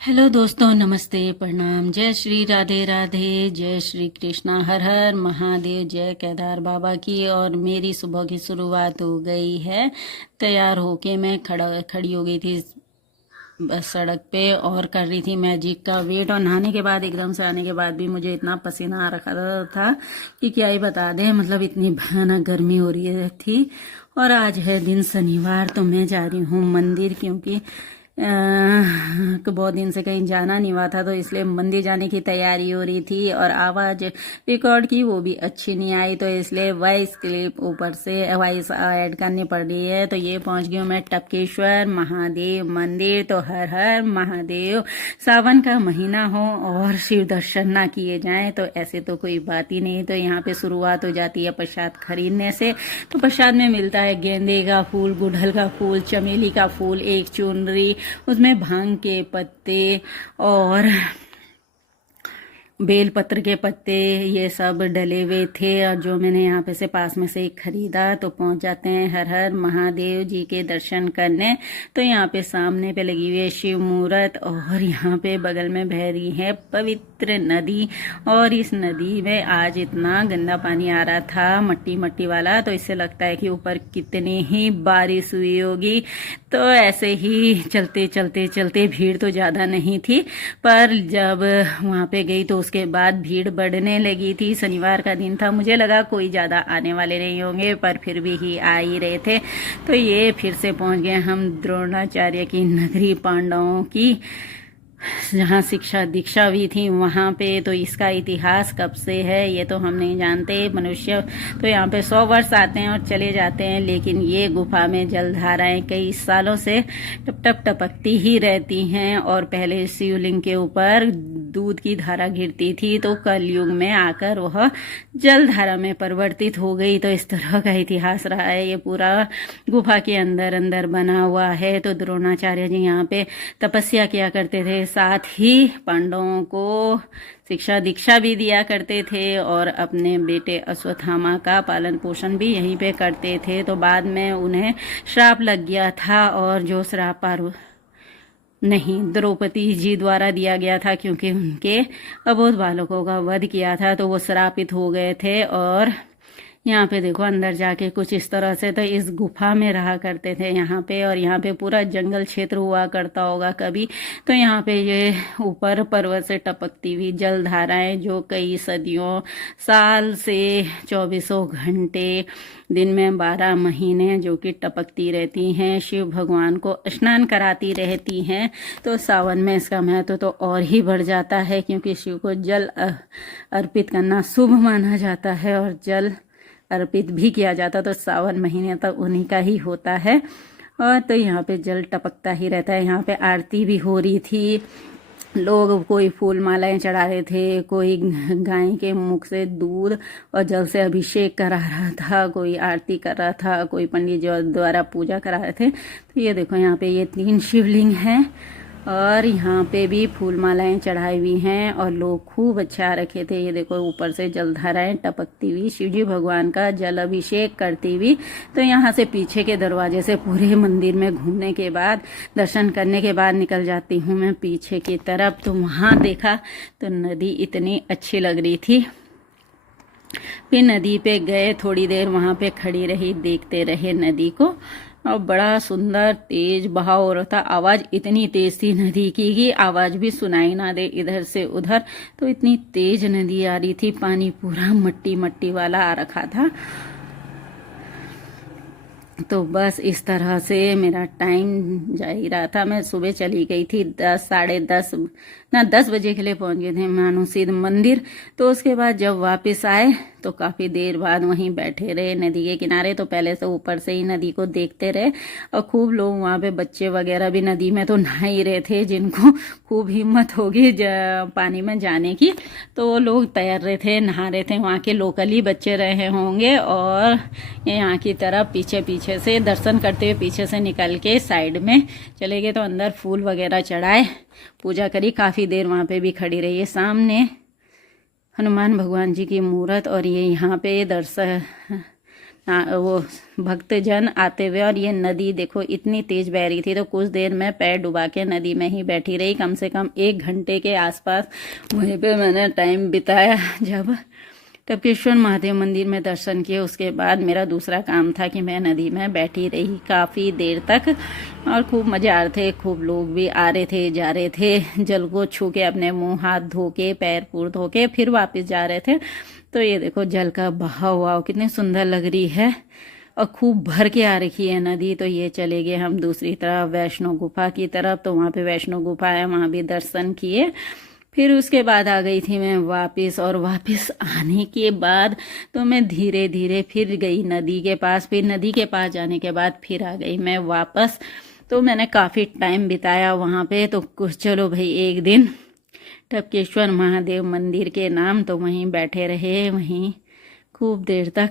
Hello दोस्तों, नमस्ते, प्रणाम, जय श्री राधे राधे, जय श्री कृष्णा, हर हर महादेव, जय केदार बाबा की। और मेरी सुबह की शुरुआत हो गई है। तैयार होके मैं खड़ी हो गई थी बस सड़क पे और कर रही थी मैजिक का वेट। और नहाने के बाद, एकदम से आने के बाद भी मुझे इतना पसीना आ रखा था कि क्या ही बता दें। मतलब इतनी भयानक गर्मी हो रही थी। और आज है दिन शनिवार, तो मैं जा रही हूँ मंदिर, क्योंकि बहुत दिन से कहीं जाना नहीं हुआ था, तो इसलिए मंदिर जाने की तैयारी हो रही थी। और आवाज़ रिकॉर्ड की वो भी अच्छी नहीं आई, तो इसलिए वॉइस क्लिप ऊपर से वॉइस ऐड करनी पड़ रही है। तो ये पहुंच गई हूँ मैं टपकेश्वर महादेव मंदिर। तो हर हर महादेव। सावन का महीना हो और शिव दर्शन ना किए जाएं तो ऐसे तो कोई बात ही नहीं। तो यहाँ पे शुरुआत हो जाती है प्रसाद खरीदने से। तो प्रसाद में मिलता है गेंदे का फूल, गुड़हल का फूल, चमेली का फूल, एक चुनरी, उसमें भांग के पत्ते और बेलपत्र के पत्ते, ये सब डले हुए थे। और जो मैंने यहाँ पे से पास में से खरीदा। तो पहुंच जाते हैं हर हर महादेव जी के दर्शन करने। तो यहाँ पे सामने पे लगी हुई है शिव मूर्त, और यहाँ पे बगल में बह रही है पवित्र नदी। और इस नदी में आज इतना गंदा पानी आ रहा था, मट्टी मट्टी वाला, तो इससे लगता है कि ऊपर कितनी ही बारिश हुई होगी। तो ऐसे ही चलते चलते चलते, भीड़ तो ज़्यादा नहीं थी, पर जब वहाँ पे गई तो उसके बाद भीड़ बढ़ने लगी थी। शनिवार का दिन था, मुझे लगा कोई ज़्यादा आने वाले नहीं होंगे, पर फिर भी ही आ ही रहे थे। तो ये फिर से पहुँच गए हम द्रोणाचार्य की नगरी, पांडवों की, जहाँ शिक्षा दीक्षा भी थी वहाँ पे। तो इसका इतिहास कब से है ये तो हम नहीं जानते। मनुष्य तो यहाँ पे 100 वर्ष आते हैं और चले जाते हैं, लेकिन ये गुफा में जलधाराएं कई सालों से टप टप टपकती ही रहती हैं। और पहले शिवलिंग के ऊपर दूध की धारा गिरती थी, तो कलयुग में आकर वह जलधारा में परिवर्तित हो गई। तो इस तरह का इतिहास रहा है। ये पूरा गुफा के अंदर अंदर बना हुआ है। तो द्रोणाचार्य जी यहाँ पे तपस्या किया करते थे, साथ ही पांडवों को शिक्षा दीक्षा भी दिया करते थे, और अपने बेटे अश्वत्थामा का पालन पोषण भी यहीं पे करते थे। तो बाद में उन्हें श्राप लग गया था, और जो श्राप नहीं, द्रौपदी जी द्वारा दिया गया था, क्योंकि उनके अबोध बालकों का वध किया था, तो वो श्रापित हो गए थे। और यहाँ पे देखो अंदर जाके कुछ इस तरह से। तो इस गुफा में रहा करते थे यहाँ पे। और यहाँ पे पूरा जंगल क्षेत्र हुआ करता होगा कभी। तो यहाँ पे ये ऊपर पर्वत से टपकती हुई जलधाराएं, जो कई सदियों साल से 24 घंटे दिन में 12 महीने जो कि टपकती रहती हैं, शिव भगवान को स्नान कराती रहती हैं। तो सावन में इसका महत्व तो और ही बढ़ जाता है, क्योंकि शिव को जल अर्पित करना शुभ माना जाता है, और जल अर्पित भी किया जाता। तो सावन महीने तक उन्हीं का ही होता है। और तो यहाँ पे जल टपकता ही रहता है। यहाँ पे आरती भी हो रही थी। लोग कोई फूल मालाएं चढ़ा रहे थे, कोई गाय के मुख से दूध और जल से अभिषेक करा रहा था, कोई आरती कर रहा था, कोई पंडित जी द्वारा पूजा करा रहे थे। तो ये देखो यहाँ पे ये 3 शिवलिंग हैं, और यहाँ पे भी फूल मालाएं चढ़ाई हुई हैं, और लोग खूब अच्छा रखे थे। ये देखो ऊपर से जलधाराएं टपकती हुई, शिवजी भगवान का जल अभिषेक करती हुई। तो यहाँ से पीछे के दरवाजे से पूरे मंदिर में घूमने के बाद, दर्शन करने के बाद निकल जाती हूँ मैं पीछे की तरफ। तो वहाँ देखा तो नदी इतनी अच्छी लग रही थी। फिर नदी पे गए, थोड़ी देर वहाँ पे खड़ी रही, देखते रहे नदी को। और बड़ा सुंदर तेज बहाव हो रहा था। आवाज इतनी तेज थी नदी की कि आवाज भी सुनाई ना दे इधर से उधर। तो इतनी तेज नदी आ रही थी, पानी पूरा मट्टी मट्टी वाला आ रखा था। तो बस इस तरह से मेरा टाइम जा ही रहा था। मैं सुबह चली गई थी 10 साढ़े 10 ना 10 बजे के लिए पहुंच गए थे मानुषिद मंदिर। तो उसके बाद जब वापस आए तो काफ़ी देर बाद वहीं बैठे रहे नदी के किनारे। तो पहले से ऊपर से ही नदी को देखते रहे, और खूब लोग वहाँ पे, बच्चे वगैरह भी नदी में तो नहा ही रहे थे, जिनको खूब हिम्मत होगी पानी में जाने की। तो वो लोग तैर रहे थे, नहा रहे थे। वहाँ के लोकली बच्चे रहे होंगे, और यहाँ की तरफ पीछे पीछे से दर्शन करते हुए पीछे से निकल के साइड में चले गए। तो अंदर फूल वगैरह चढ़ाए, पूजा करी, काफ़ी देर वहाँ पे भी खड़ी रही। सामने हनुमान भगवान जी की मूर्त, और ये यहाँ पे वो भक्तजन आते हुए, और ये नदी देखो इतनी तेज बह रही थी, तो कुछ देर मैं पैर डुबा के नदी में ही बैठी रही। कम से कम 1 घंटे के आसपास वहीं पे मैंने टाइम बिताया। जब टपकेश्वर महादेव मंदिर में दर्शन किए, उसके बाद मेरा दूसरा काम था कि मैं नदी में बैठी रही काफ़ी देर तक, और खूब मज़ा आ रहे थे। खूब लोग भी आ रहे थे, जा रहे थे, जल को छू के अपने मुंह हाथ धो के, पैर पूर धो के फिर वापस जा रहे थे। तो ये देखो जल का बहाव वाव कितनी सुंदर लग रही है, और खूब भर के आ रखी है नदी। तो ये चले गए हम दूसरी तरफ वैष्णो गुफा की तरफ। तो वहाँ पे वैष्णो गुफा है, वहाँ भी दर्शन किए। फिर उसके बाद आ गई थी मैं वापस, और वापस आने के बाद तो मैं धीरे धीरे फिर गई नदी के पास। फिर नदी के पास जाने के बाद फिर आ गई मैं वापस। तो मैंने काफ़ी टाइम बिताया वहाँ पे। तो कुछ चलो भाई, एक दिन टपकेश्वर महादेव मंदिर के नाम, तो वहीं बैठे रहे, वहीं खूब देर तक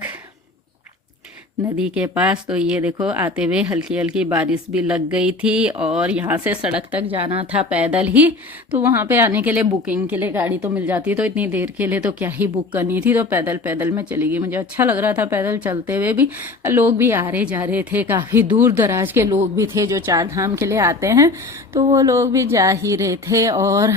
नदी के पास। तो ये देखो आते हुए हल्की हल्की बारिश भी लग गई थी, और यहाँ से सड़क तक जाना था पैदल ही। तो वहाँ पे आने के लिए बुकिंग के लिए गाड़ी तो मिल जाती, तो इतनी देर के लिए तो क्या ही बुक करनी थी। तो पैदल पैदल में चली गई। मुझे अच्छा लग रहा था पैदल चलते हुए भी। लोग भी आ रहे जा रहे थे, काफ़ी दूर दराज के लोग भी थे जो 4 धाम के लिए आते हैं, तो वो लोग भी जा ही रहे थे। और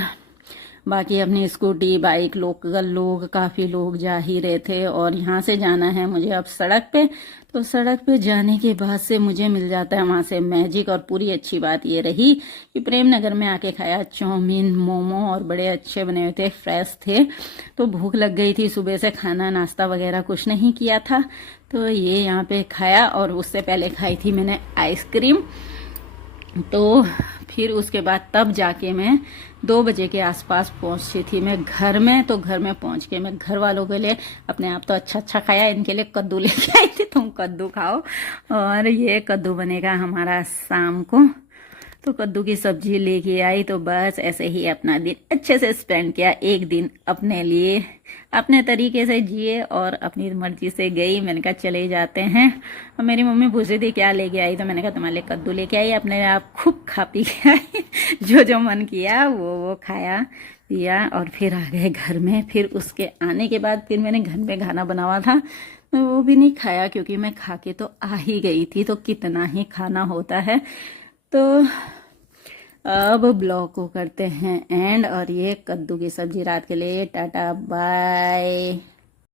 बाकी अपनी स्कूटी बाइक लोकल लोग काफ़ी लोग जा ही रहे थे। और यहाँ से जाना है मुझे अब सड़क पे। तो सड़क पे जाने के बाद से मुझे मिल जाता है वहाँ से मैजिक। और पूरी अच्छी बात ये रही कि प्रेम नगर में आके खाया चाउमीन मोमो, और बड़े अच्छे बने हुए थे, फ्रेश थे। तो भूख लग गई थी, सुबह से खाना नाश्ता वगैरह कुछ नहीं किया था, तो ये यहाँ पे खाया। और उससे पहले खाई थी मैंने आइसक्रीम। तो फिर उसके बाद तब जाके मैं 2 बजे के आसपास पहुंची थी मैं घर में। तो घर में पहुंच के मैं घर वालों के लिए, अपने आप तो अच्छा अच्छा खाया, इनके लिए कद्दू लेके आई थी, तुम कद्दू खाओ। और ये कद्दू बनेगा हमारा शाम को। तो कद्दू की सब्जी लेके आई। तो बस ऐसे ही अपना दिन अच्छे से स्पेंड किया। एक दिन अपने लिए अपने तरीके से जिए, और अपनी मर्जी से गई। मैंने कहा चले जाते हैं। और मेरी मम्मी पूछ रही थी क्या लेके आई, तो मैंने कहा तुम्हारे लिए कद्दू लेके आई, अपने आप खूब खा पी के आई। जो जो मन किया वो खाया पिया, और फिर आ गए घर में। फिर उसके आने के बाद फिर मैंने घर में खाना बनावा था, मैं वो भी नहीं खाया, क्योंकि मैं खा के तो आ ही गई थी, तो कितना ही खाना होता है। तो अब ब्लॉग को करते हैं एंड, और ये कद्दू की सब्जी रात के लिए। Tata bye.